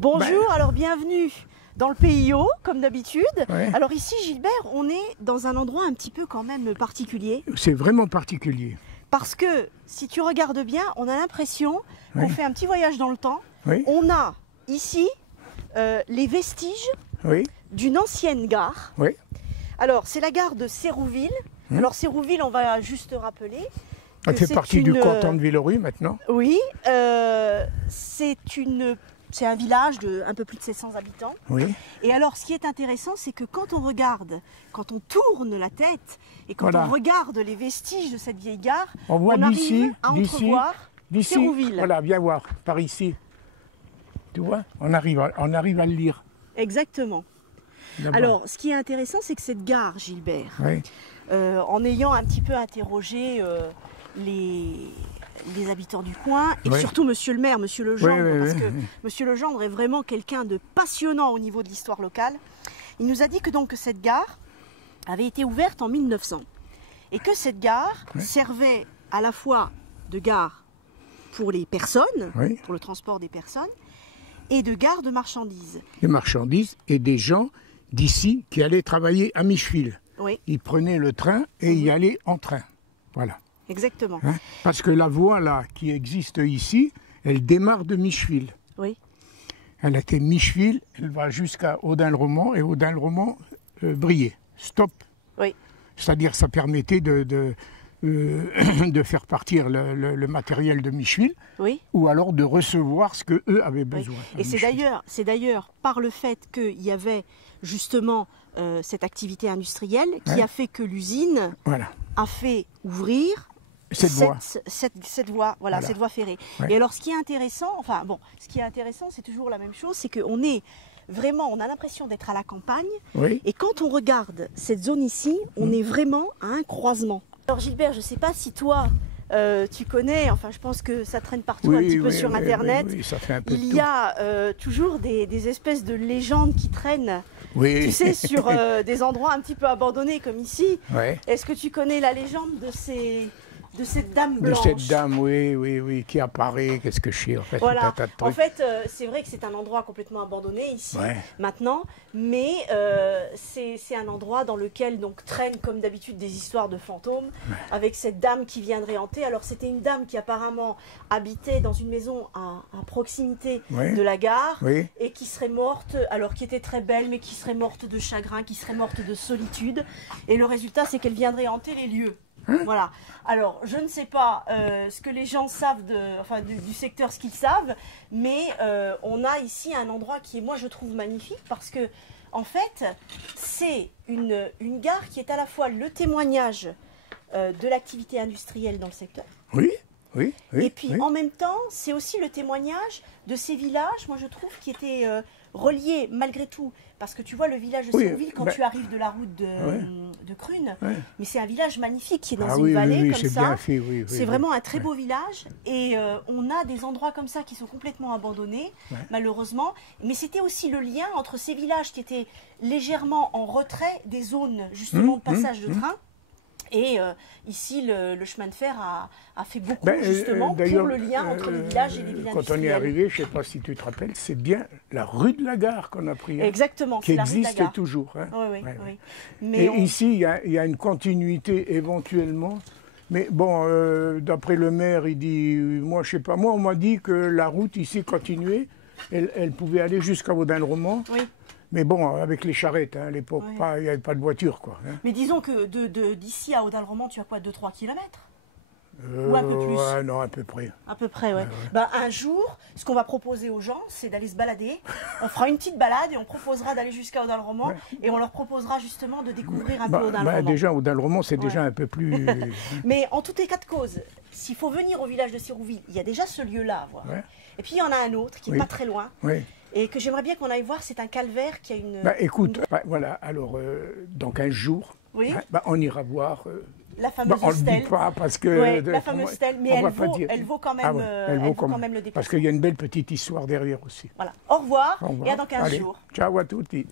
Bonjour, alors bienvenue dans le PIO, comme d'habitude. Ouais. Alors ici, Gilbert, on est dans un endroit un petit peu quand même particulier. C'est vraiment particulier. Parce que, si tu regardes bien, on a l'impression qu'on fait un petit voyage dans le temps. Oui. On a ici les vestiges Oui, d'une ancienne gare. oui. Alors, c'est la gare de Sérouville. Alors, Sérouville, on va juste rappeler. Elle que fait c'est partie du une, canton de Villerupt maintenant. Oui, c'est un village de un peu plus de 700 habitants. Oui. Et alors, ce qui est intéressant, c'est que quand on regarde, quand on tourne la tête et quand Voilà. on regarde les vestiges de cette vieille gare, On voit d'ici, arrive à entrevoir Sérouville. voilà, viens voir, par ici. Tu vois, on arrive à le lire. Exactement. là-bas. Alors, ce qui est intéressant, c'est que cette gare, Gilbert, Oui, en ayant un petit peu interrogé les habitants du coin, et Oui. surtout Monsieur le maire, Monsieur Legendre, Oui, oui, parce oui, que oui. Monsieur Legendre est vraiment quelqu'un de passionnant au niveau de l'histoire locale, il nous a dit que donc cette gare avait été ouverte en 1900 et que cette gare servait à la fois de gare pour les personnes, Oui. pour le transport des personnes, et de gare de marchandises. des marchandises et des gens d'ici qui allaient travailler à Micheville. Oui, Ils prenaient le train et y allaient en train. Voilà. exactement. Hein. Parce que la voie là qui existe ici, elle démarre de Micheville. Oui, Elle était Micheville, elle va jusqu'à Audun-le-Roman et Audun-le-Roman Briey. Stop. oui. C'est-à-dire ça permettait de faire partir le matériel de Micheville Oui. ou alors de recevoir ce qu'eux avaient Oui. besoin. à Et Micheville. c'est d'ailleurs par le fait qu'il y avait justement cette activité industrielle qui Ouais. a fait que l'usine Voilà, a fait ouvrir cette voie. cette voie, voilà, Voilà. cette voie ferrée. Ouais. Et alors ce qui est intéressant, enfin bon, ce qui est intéressant, c'est toujours la même chose, c'est qu'on est vraiment, on a l'impression d'être à la campagne. Oui, Et quand on regarde cette zone ici, on est vraiment à un croisement. Alors Gilbert, je ne sais pas si toi, tu connais, enfin je pense que ça traîne partout un petit peu sur Internet. oui, ça fait un peu Il de y a toujours des espèces de légendes qui traînent, tout. Oui. tu sais, sur des endroits un petit peu abandonnés comme ici. Ouais. Est-ce que tu connais la légende de cette dame De blanche? cette dame, oui, qui apparaît, qu'est-ce que je sais, en fait, Voilà. tout un tas de En trucs. fait, c'est vrai que c'est un endroit complètement abandonné ici, Ouais. maintenant, mais c'est un endroit dans lequel donc traînent comme d'habitude des histoires de fantômes, avec cette dame qui viendrait hanter. Alors c'était une dame qui apparemment habitait dans une maison à proximité Ouais. de la gare, Oui. et qui serait morte, alors qui était très belle, mais qui serait morte de chagrin, qui serait morte de solitude. Et le résultat, c'est qu'elle viendrait hanter les lieux. Voilà. Alors, je ne sais pas ce que les gens savent du secteur, ce qu'ils savent, mais on a ici un endroit qui est, moi, je trouve magnifique parce que, en fait, c'est une gare qui est à la fois le témoignage de l'activité industrielle dans le secteur, Oui, oui, oui. et puis oui. en même temps, c'est aussi le témoignage de ces villages, moi je trouve, qui étaient reliés malgré tout. Parce que tu vois, le village de Oui, Sérouville, quand ben, tu arrives de la route de Crune, Ouais. mais c'est un village magnifique qui est dans Ah une oui, vallée oui, oui, comme c'est ça. bien fait, oui. C'est vraiment un très beau village. Et on a des endroits comme ça qui sont complètement abandonnés, malheureusement. Mais c'était aussi le lien entre ces villages qui étaient légèrement en retrait des zones justement de passage de train. Et ici, le chemin de fer a fait beaucoup justement pour d'ailleurs, le lien entre les villages et les villes quand on est industrielles. arrivé, je ne sais pas si tu te rappelles, c'est bien la rue de la gare qu'on a pris. Hein, Exactement, qui c'est la rue de la existe gare. toujours. Hein. Oui, oui, Ouais, ouais. oui. Mais Et ici, il y a une continuité éventuellement. Mais bon, d'après le maire, il dit, moi je sais pas, moi on m'a dit que la route ici continuait, elle pouvait aller jusqu'à Audun-le-Roman. oui. Mais bon, avec les charrettes, hein, à l'époque, Oui. il n'y avait pas de voiture, quoi. Hein. Mais disons que d'ici à Audun-le-Roman, tu as quoi, 2-3 kilomètres? Ou un peu plus? Ouais, non, à peu près. À peu près, ouais. Ben, un jour, ce qu'on va proposer aux gens, c'est d'aller se balader. On fera une petite balade et on proposera d'aller jusqu'à Audun-le-Roman. Et on leur proposera justement de découvrir un peu Audun-le-Roman. Déjà, Audun-le-Roman, c'est déjà un peu plus... Mais en tout état de cause, s'il faut venir au village de Sérouville, il y a déjà ce lieu-là à voir. Ouais. Et puis il y en a un autre qui n'est pas très loin. Oui. Et que j'aimerais bien qu'on aille voir, c'est un calvaire qui a une... Écoute, voilà, alors, dans 15 jours, Oui. on ira voir... la fameuse on ne le stèle. dit pas parce que... Ouais, la fameuse stèle, mais elle vaut quand même, Ah ouais, elle vaut quand même le déplacement. Parce qu'il y a une belle petite histoire derrière aussi. Voilà. Au revoir, Au revoir. et à dans 15 Allez, jours. ciao à tutti.